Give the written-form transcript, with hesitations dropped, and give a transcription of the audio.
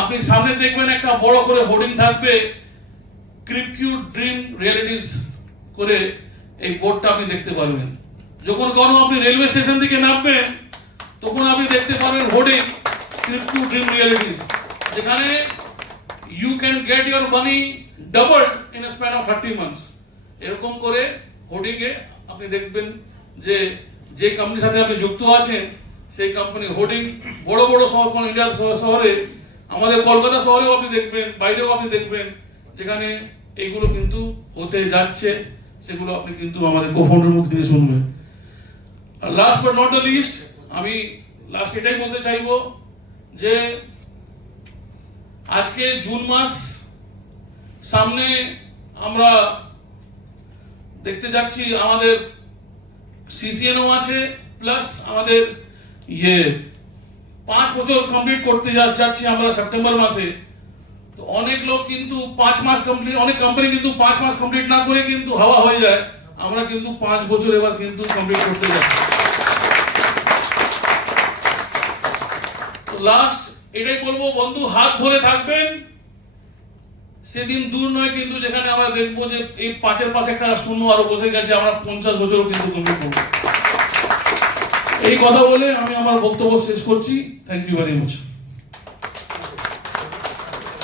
আপনি সামনে দেখবেন একটা বড় করে হোর্ডিং থাকবে ক্রিপকিউ ড্রিম রিয়েলিটিস করে, এই বোর্ডটা আপনি দেখতে পারবেন। যখন কোনো আপনি রেলওয়ে স্টেশন থেকে নামবেন তখন আপনি দেখতে পারবেন হোর্ডিং ক্রিপকিউ ড্রিম রিয়েলিটিস, যেখানে you can get your money double in a span of 30 months. এরকম করে হোর্ডিং এ আপনি দেখবেন যে যে কোম্পানির সাথে আপনি যুক্ত আছেন সেই কোম্পানি হোর্ডিং বড় বড় শহর, ইন্ডিয়ার শহরে, আমাদের কলকাতা শহরেও আপনি দেখবেন, বাইরেও আপনি দেখবেন, যেখানে এইগুলো কিন্তু হতে যাচ্ছে, সেগুলো আপনি কিন্তু আমাদের কো-ফাউন্ডার মুখ থেকে শুনবেন। আর last but not the least, আমি লাস্ট এটাই বলতে চাইবো যে আজকে জুন মাস সামনে, আমরা দেখতে যাচ্ছি আমাদের সিসিএনও আছে, প্লাস আমাদের 5 বছর কমপ্লিট করতে যাচ্ছি আমরা সেপ্টেম্বর মাসে। তো অনেক লোক কিন্তু 5 মাস কমপ্লিট, অনেক কোম্পানি কিন্তু 5 মাস কমপ্লিট না করে কিন্তু হাওয়া হয়ে যায়। আমরা কিন্তু 5 বছর এবার কিন্তু কমপ্লিট করতে যাচ্ছি। তো লাস্ট এটাই বলবো, বন্ধু হাত ধরে থাকবেন। সেদিন দূর নয় কিন্তু যেখানে আমরা দেখবো যে এই 5-এর পাশে একটা শূন্য আরো বসে গেছে, আমরা 50 বছরও কিন্তু কমপ্লিট করবো। এই কথা বলে আমি আমার বক্তব্য শেষ করছি। Thank you very much.